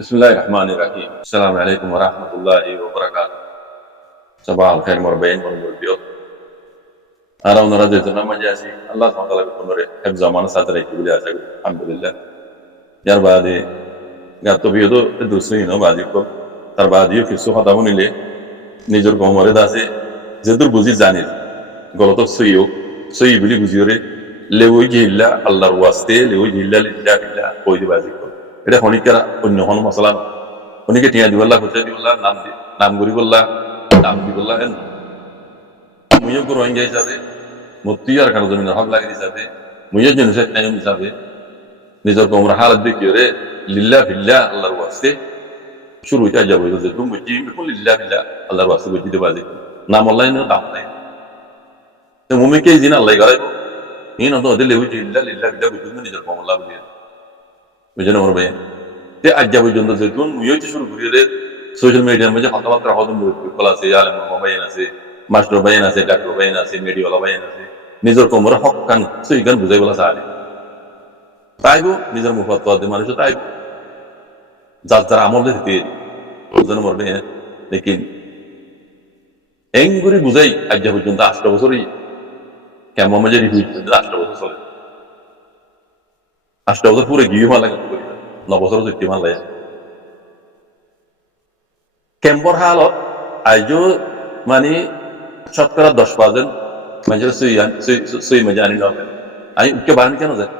Bismillahirrahmanirrahim. Assalamualaikum warahmatullahi wabarakatuh. Sabah al-khair marbain berbio. Ara unara de tuna majasi. Allah SWT ke punore heb zaman saat rai kubli asa. Alhamdulillah. Yar baade gatto biyo to dusri no baadi ko. Tar baadiyo kisu khatamun ile নিজের গমরে দাসে যেদুর বুঝি জানির গলত সই বলি বুঝিওরে লেউই জিল্লা আল্লাহর ওয়াস্তে লেউই জিল্লা লিল্লাহ বিল্লাহ কই দিবাজি এটা হনিকারা অন্য হন মশলা হনিকে টিয়া দিবল্লা হোচা দিবল্লা নাম গরি বললা নাম দিবল্লা এন মুইও গো রোহিঙ্গা হিসাবে মতি আর কারো জমিনের হক লাগে হিসাবে মুইও জিনিসের টাইম হিসাবে নিজের গমর হালত দেখিওরে লিল্লাহ বিল্লাহ আল্লাহর ওয়াস্তে শুরু হইতে যাবো যে তুমি বুঝি বিপুল লিল্লাহ বিল্লাহ আল্লাহর ওয়াস্তে বুঝি দেবাজি নাম আল্লাহ নাম নাই তো মুমিকে জিনা আল্লাহ গারাইবো ইন তো দিলে বুঝি লিল্লাহ লিল্লাহ বিল্লাহ বুঝি নিজের গমর লাভ দিয়ে বুঝেন আমার ভাই তে আজ্জা পর্যন্ত যে তুমি মুইও শুরু করিলে সোশ্যাল মিডিয়ার মধ্যে কথাবার্তা হদম কল আছে আলেম বাইন আছে মাস্টার বাইন আছে ডাক্তার বাইন আছে মিডিয়াওয়ালা বাইন আছে নিজের কোমর হক কান সেই গান বুঝাই বলা চাই তাইবো নিজের মুখত মানুষ তাইব যার যার আমল দিতে বুঝেন আমার ভাই লেকিন এঙ্গুরি বুঝাই আজ্জা পর্যন্ত 8 বছরই কেমন মাঝে রিভিউ 8 বছর চলে 8 বছর পুরো গিয়ে মালা 9 বছর যেতে মালা কেম্বর হালত আইজো মানে শতকরা 10% মানে সই মজা আনি নয় আমি উঠকে বাড়ানি কেন যায়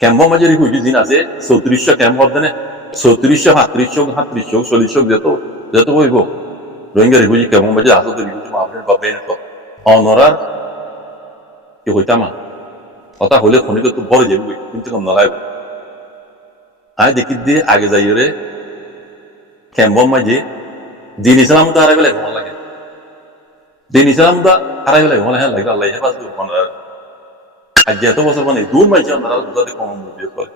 ক্যাম্পর মাঝে রিভিউ দিন আছে 3400 ক্যাম্প দেনে 3400 3700 4000 যেত হইব রোহিঙ্গা রিভিউ কেমন মাঝে আসো তো রিভিউ আপনার পাবে না তো অনরার কি হইতামা কথা হলে খনিকে তো বড় যাবে কিন্তু কম নলাইব আই দেখি দিয়ে আগে যাই রে ক্যাম্পর মাঝে দিন ইসলাম তো হারাই বেলায় ভালো লাগে দিন ইসলাম তো হারাই বেলায় ভালো হ্যাঁ লাগে আল্লাহ হেফাজ আজ এত বছর মানে দূর মাঝে ওনারা দুটাতে কম বিয়ে করে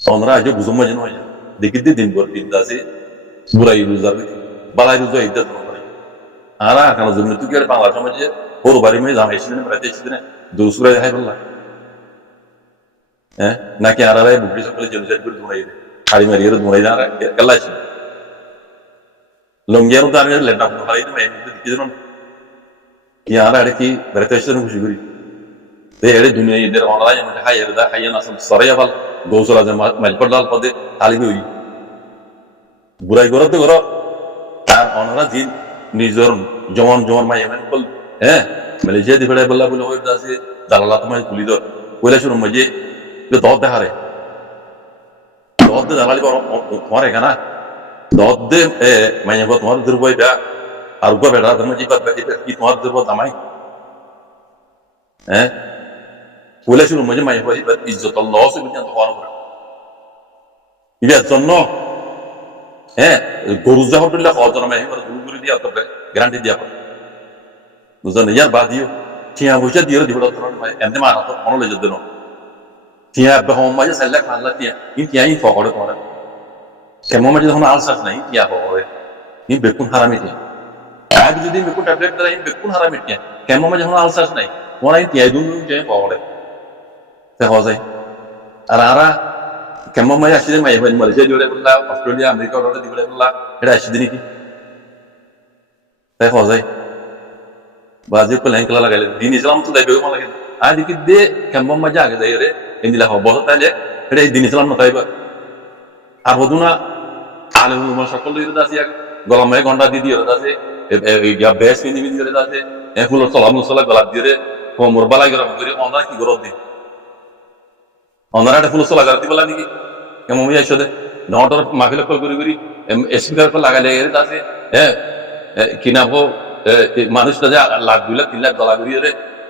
ওনারা আজ বুঝুম মাঝে নয় দেখি দিয়ে দিন পর দিন আছে বুড়াই রোজার বালাই রোজা ইদ্যাত করে আর আকানো জন্য তুই কি আর বাংলা সমাজে ওর বাড়ি মেয়ে জামাই এসেছিলেন বেড়াতে এসেছিলেন দোসরা দেখাই বললাম হ্যাঁ নাকি আর বুকরি সকলে জেনোসাইড করে ধুনাই শাড়ি মারিয়ে ধুনাই না কেল্লা ছিল লঙ্গিয়ার তো আমি লেটা হারাই দিকে ইয়ারা এটা কি বেড়াতে এসেছেন খুশি করি এড়ে দুনিয়া ঈদের অনলাইন হাই এরদা হাইয়া না সরাইয়া ভাল গৌসলা যে মাইলপর ডাল পদে তালিবি হই বুড়াই করতে করো তার অনরা জিন নিজের জমন জমন মাই এমন বল হ্যাঁ মালয়েশিয়া দি ফেড়াই বললা বলে ওই দাসে জালালা তোমায় খুলি দর কইলা শুরু মজে যে দদ দেখারে দদ দে জালালি করো তোমার এখানা দদ দে মাই তোমার দুর্বই বা আর গো বেড়া তুমি জি কি তোমার দুর্ব দামাই হ্যাঁ কইলা শুরু মজে মাই হই ইজ্জত আল্লাহ সুবহানাহু ওয়া তাআলা ইয়া জন্য হ্যাঁ গরু জাহরুল্লাহ অজন মাই করে গুরু দিয়া তবে গ্যারান্টি দিয়া পারে বুঝছেন ইয়ার বাদিও টিয়া বুঝা দিও দিবড় তরন মাই এমনি মানা তো অনলে যদ ন টিয়া বহু মাঝে সাল্লাহ খাল্লা টিয়া টিয়া ই ফকড়ে করে কেমন মাঝে যখন আলসাস নাই টিয়া ফকড়ে ই বেকুন হারামি টিয়া আজ যদি বেকুন ট্যাবলেট দেয় ই বেকুন হারামি টিয়া কেমন মাঝে যখন আলসাস নাই ওরাই টিয়া দুন যে ফকড়ে তে হজাই আর আরা কেমন মাঝে আসলে মাই মালয়েশিয়া দিবড়ে বললা অস্ট্রেলিয়া আমেরিকা ওটা দিবড়ে বললা এটা আসিদি নাকি তাই হজাই বাজে ko lain kala lagale din islam to dai be ma lagale adi ki de kambam ma jaga dai re indila ho bodo tale re din islam no taiba ar hoduna ale ma সকল দিরে দাসি এক গলামে গন্ডা দি দিরে দাসে ya bes ni di দিরে দাসে e fulo salam sala galab dire ko murbala gora gori ona ki goro de onara fulo sala galati bala niki কেমন হই আসলে Notre মাহফিল call করি করি স্পিকার কল লাগালে এর দাসে কিনাবো মানুষটা যে লাখ 2 লাখ 3 লাখ ডলার করিয়ে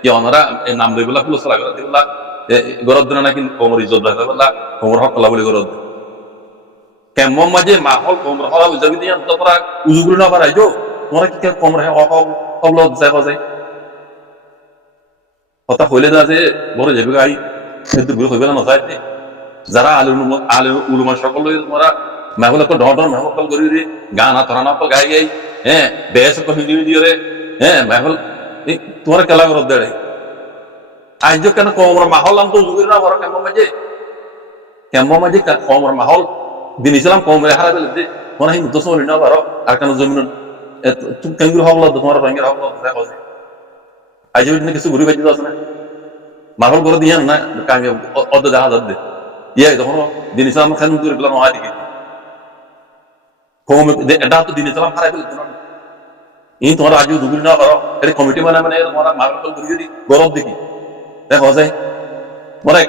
কি ওনারা নাম দেই বলা ফুল সলা করে বলা গরদ না নাকি কোমর ইজ্জত রাখা বলা কোমর হক কলা বলে গরদ কেমন মাঝে মাহল কোমর হলা বুঝাবি দিয়া তো তোরা উজুগুলো না পারাই যো তোরা কি কোমর হে হক কবল যায় বাজাই কথা হইলে দা যে বড় যাবে গাই কিন্তু বুঝ হইবে না যায় যারা আলে উলমা সকল তোমরা মাহল কো ডর মাহল কল করি গানা তরানা কল গাই গাই হ্যাঁ বেশ কো হিন্দি ভিডিও রে হ্যাঁ মাহল তোমার কেলা করদ দেড়ে আজ কেন কোমর মাহল আম তো জুগির না বড় কেমন মাঝে কেমন মাঝে কমর মাহল দিন ইসলাম কমরে হারা বেলে দে মনে হয় দোষ হলি না বারো আর কেন জমিন তুমি কেঙ্গুর হবলা তোমার রঙের হবলা দেখো আজ কিছু ঘুরি বাজি আছে না মাহল করে দিয়ে না কামি অর্ধ দেখা যাবে ইয়ে তখন দিন ইসলাম খান দূরে গেলাম হয় দেখি কম এটা তো দিন ইসলাম হারাই ফেলে ই তোমার আজ দুগুলি না পারো এটা কমিটি মানে তোমার মাহল ঘুরি যদি গরম দেখি দেখো যায় মানে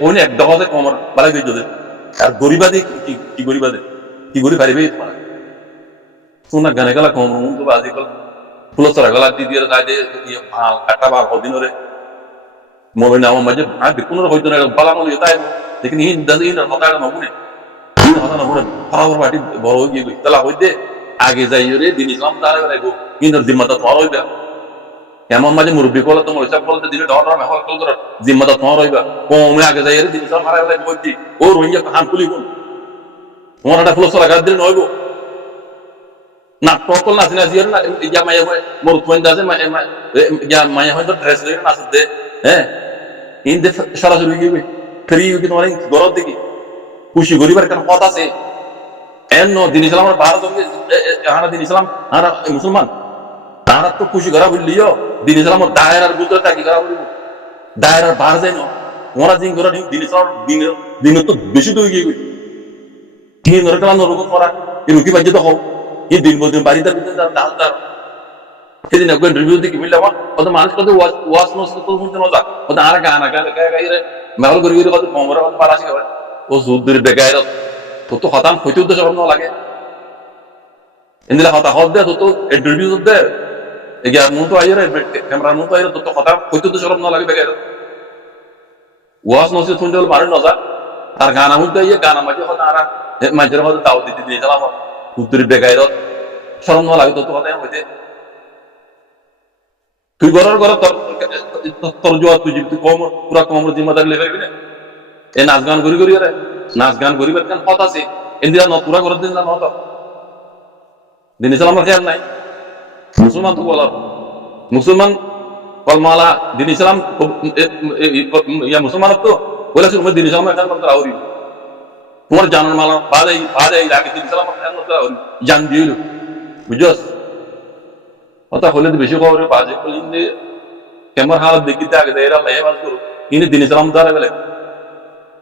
কোন এক দফা যায় কমর বাড়াই দিয়ে যদি আর গরিবাদে কি গরিবাদে কি গরিব পারিবে তোমার শোনা গানে গেলা কম তো আজিকাল ফুলো চড়া গলা দিয়ে দিয়ে ভাল কাটা বা হদিনরে মোবাইল আমার মাঝে কোনো হইতো না বালামল তাই लेकिन ही दस ही नर्मदा का नमूने नर्मदा नमूने पावर पार्टी बड़ो ये कोई तला होइदे आगे जाइयो रे दिन इस्लाम तारे रहेगो इनर जिम्मेदार तुम्हारा होइबा কেমন মাঝে মুরব্বি কল তোমার হিসাব করতে দিলে ডর মেহল কল কর জিম্মাদার তোমার হইবা কমে আগে যাইয়ে রে দিন ইসলাম হারা গেলে বলছি ও রোহিঙ্গা হান খুলি কোন তোমার একটা ফুলো লাগা দিলে নইবো না টকল না সিনা জিয়ার না ইয়া মায়া হয় মোর তোন দাজে ইয়া মায়া হয় তো ড্রেস লই না দে হ্যাঁ ইন দে সরাসরি গিয়ে ফ্রি কি তোমার গরদ দেখি খুশি গরিবার কেন কথা আছে এন দিন ইসলাম ভারত হারা দিন ইসলাম হারা মুসলমান তারা তো খুশি করা বললিও দিন ইসলাম দায়রার ভিতরে থাকি করা বলবো দায়রার বার যায় না ওরা দিন করা দিন ইসলাম দিন তো বেশি তো গিয়ে কি নরকে নরক করা এই রুকি বাজ্য তো হোক এই দিন বদিন বাড়িতে ডাল তার সেদিন একবার রিভিউ দিকে মিললাম কত মানুষ কত ওয়াশ নষ্ট তো শুনতে মজা কত আর গান গাইরে মেহল করি কত কমরা কত পারাসি করে ও যুদ্ধের বেগায়ের তো হতাম হইতে উদ্দেশ্য না লাগে ইন্দিলা হতা হদ দে তো ইন্টারভিউ দে এগিয়া মন তো আইরে ক্যামেরার মন তো আইরে তো হতাম হইতে উদ্দেশ্য না লাগে বেগায়ের ওয়াশ নষ্ট শুনতে হল মারে নজা আর গানা হইতে ইয়ে গানা মাঝে হতা আর মাঝের মধ্যে দাও দিতে দিয়ে গেলাম যুদ্ধের বেগায়ের শরম না লাগে তো হতাম হইতে তুই ঘরের ঘরে তোর জোয়া তুই তুই কম পুরা কমর জিম্মাদারি লেগে না এ নাচ গান করি করি রে নাচ গান করিবার কেন কথা আছে ইন্দিরা ন পুরা ঘরের দিন না নত দিন ইসলামের খেয়াল নাই মুসলমান তো বলার মুসলমান কলমালা দিন ইসলাম ইয়া মুসলমান তো বলেছে দিন ইসলামের খেয়াল করতে আউরি তোমার জানার মালা বাজাই আগে দিন ইসলামের খেয়াল করতে আউরি জান দিল বুঝছস কথা হলে বেশি খবর বাজে করলে কেমন হালত দেখিতে আগে দেয় এরা লাই বাজ করো ইনি দিন ইসলাম দ্বারা গেলে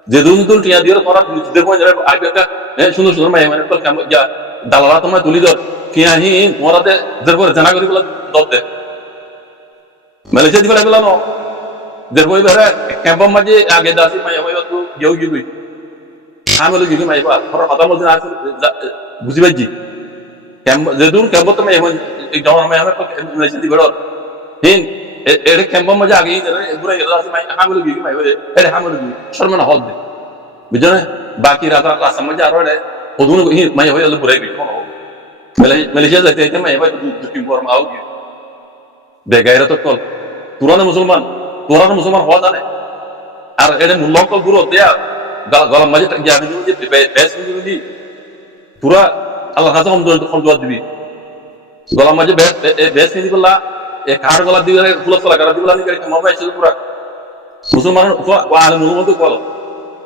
যে দুন তুল টিয়া দিয়ে করা নিজেদের পয় যারা আগে সুন্দর সুন্দর মাই মানে তো কেমন যা দালালা তোমায় তুলি ধর টিয়া হি তোমারাতে দের পরে জানা করি বলে দব দে মালয়েশিয়া দিবে লাগলো না দের পয় ধরে ক্যাম্পম মাঝে আগে দাসি মাই হয় তো গেউ গিবি আমলে গিবি মাই বা পর কথা বলতে না বুঝি বাজি ক্যাম্প যে দুন ক্যাম্প তো মাই হয় एक डाउन में हमें मालয়েশিয়া দিবে ডর হিন এর ক্যাম্প মাঝে আগে পুরো দাসি মাই আমলে গিবি মাই হয় এর আমলে গিবি শর্মনা হল দে বুঝছো না বাকি রাত রাত সমঝ আর রে ওদুন হি মাই হয় পুরো গিবি মালয়েশিয়া যাইতে যাইতে মাই হয় দুটি পর মাওগি বেগাইরা তো কল তুরান মুসলমান হওয়া জানে আর এর মুল্লক গুরু দেয়া গলা মাঝে জ্ঞান দিবি বেস দিবি পুরা আল্লাহ কাছে কম জবাব দিবি গলা মাঝে বেস নিদি বললা এ কার গলা দিবে ফুল ফলা করা দিবলা নিকে মামা এসে পুরা মুসলমান আলে মুসলমান তো বলো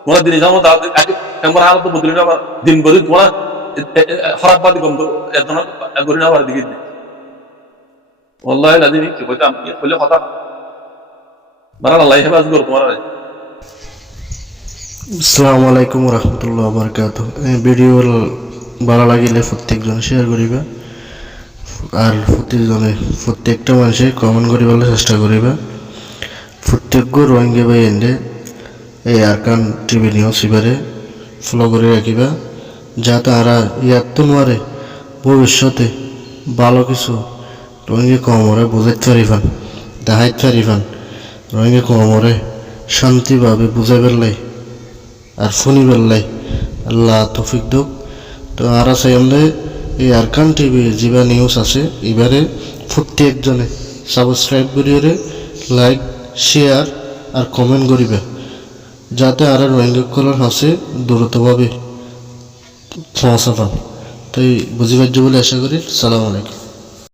তোমরা দিন জানো দাও আগে ক্যামেরা হালত বদলে না দিন বদলে তোমরা খারাপ বাদ গম তো এতন গরি না বার দিকে والله الذي কি কইতাম কি বলে কথা মারা আল্লাহ হেফাজত কর তোমার আসসালামু আলাইকুম ওয়া রাহমাতুল্লাহি ওয়া বারাকাতুহু এই ভিডিও ভালো লাগিলে প্রত্যেকজন শেয়ার করিবা আর প্রত্যেকটা মানুষে কমেন্ট করিবার চেষ্টা করিবা প্রত্যেক রোহিঙ্গা ভাই এন্ডে এই আরকান টিভি নিউজ এবারে ফলো করে রাখিবা যাতে আরা ইয়াত্তু মারে ভবিষ্যতে ভালো কিছু রোহিঙ্গা কমরে বুঝাইতে পারিবান দেখাইতে পারিবান রোহিঙ্গা কমরে শান্তিভাবে বুঝাই পেলাই আর শুনি পেলাই আল্লাহ তৌফিক দিক তো আরা চাইলে এই আরকান টিভি যা নিউজ আছে এবারে প্রত্যেকজনে সাবস্ক্রাইব করিয়ে লাইক শেয়ার আর কমেন্ট করিবে যাতে আর রোহিঙ্গা কলার হাসে দ্রুতভাবে পৌঁছা পান তাই বুঝিবার বলে আশা করি। সালাম আলাইকুম।